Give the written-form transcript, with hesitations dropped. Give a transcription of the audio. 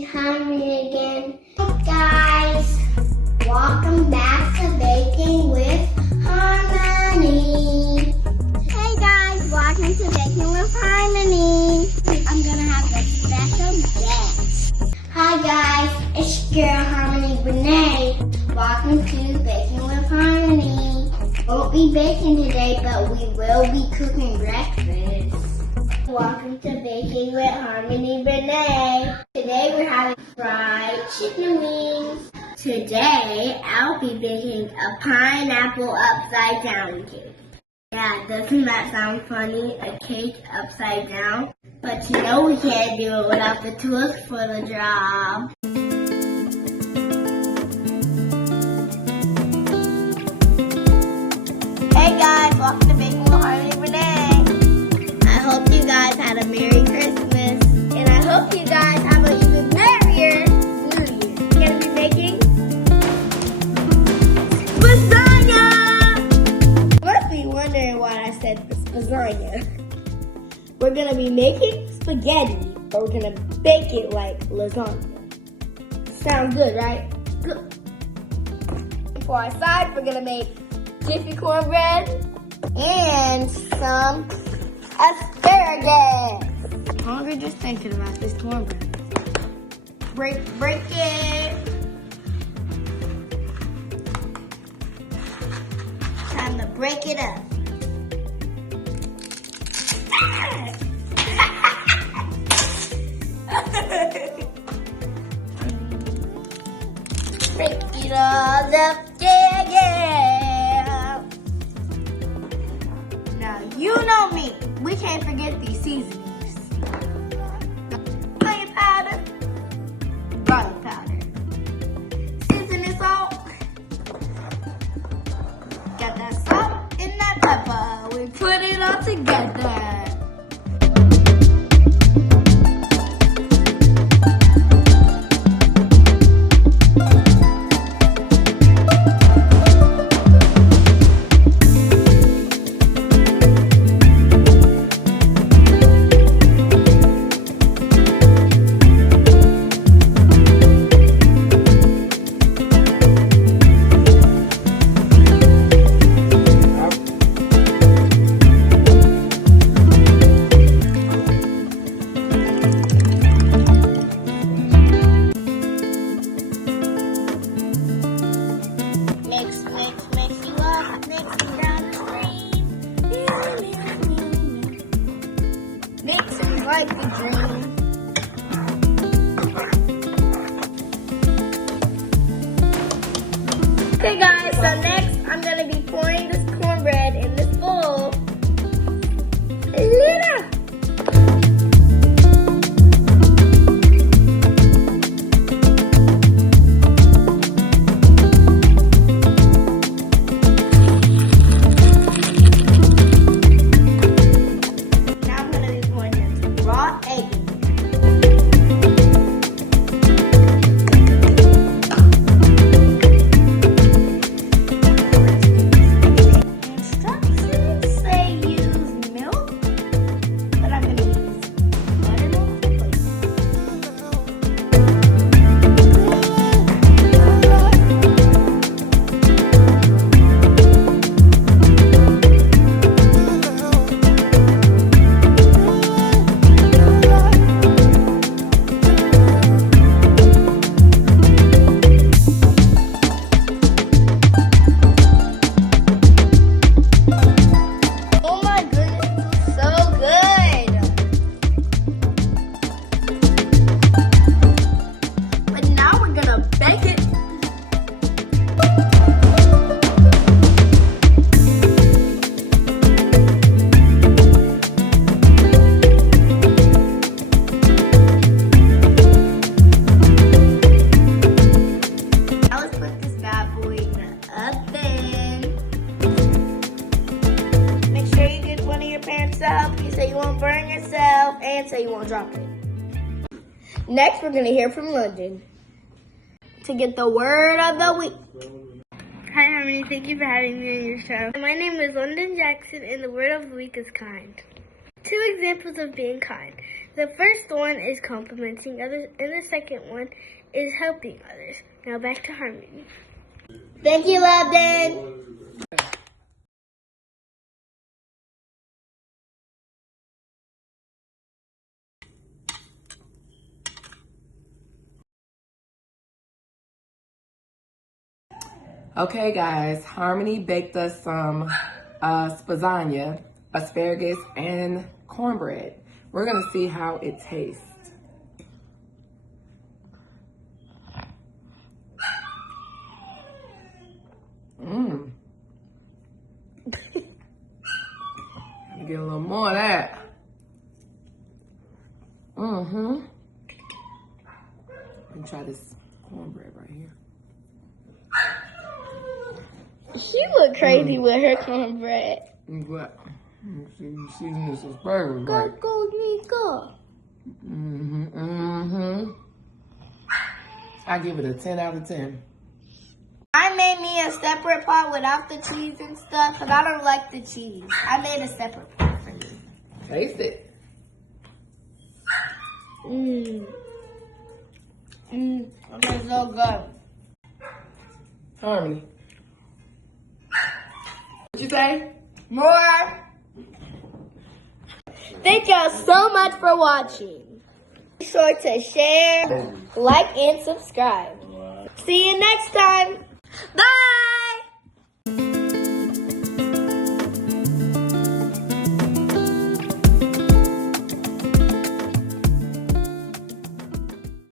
behind me again. Hey guys, welcome back to Baking with Harmony. Hey guys, welcome to Baking with Harmony. I'm gonna have a special guest. Hi guys, it's your girl Harmony Brenae. Welcome to Baking with Harmony. Won't be baking today, but we will be cooking breakfast. Welcome to Baking with Harmony Brenae. Today we're having fried chicken wings. Today I'll be baking a pineapple upside down cake. Yeah, doesn't that sound funny? A cake upside down? But you know we can't do it without the tools for the job. Hey guys, welcome to Baking with Harmony Brenae. I hope you guys had a Merry Christmas. And I hope you guys have an even merrier New Year. We're going to be making spasagna! You must be wondering why I said spasagna. We're going to be making spaghetti, but we're going to bake it like lasagna. Sounds good, right? Good. For our side, we're going to make jiffy cornbread and some asparagus. I'm hungry just thinking about this cornbread. Break it. Time to break it up. Break it all up, yeah. Now you know me. We can't forget these seasonings. Onion powder, garlic powder, seasoning salt. Got that salt and that pepper. We put it all together. Mixing like a dream. Okay guys, so next I'm going to be pouring this cornbread in this bowl. Little. So you won't burn yourself and so you won't drop it. Next, we're going to hear from Londyn to get the word of the week. Hi, Harmony. Thank you for having me on your show. My name is Londyn Jackson, and the word of the week is kind. 2 examples of being kind. The first one is complimenting others, and the second one is helping others. Now back to Harmony. Thank you, Londyn. Okay, guys, Harmony baked us some spasagna, asparagus, and cornbread. We're gonna see how it tastes. Mmm. Get a little more of that. Mm-hmm. Let me try this cornbread right here. She look crazy with her cornbread. What? You season this asparagus, right? Go, Nika. I give it a 10 out of 10. I made me a separate pot without the cheese and stuff because I don't like the cheese. I made a separate pot for you. Taste it. Okay, so good. Harmony. What you say? More. Thank y'all so much for watching. Be sure to share, like, and subscribe. See you next time. Bye!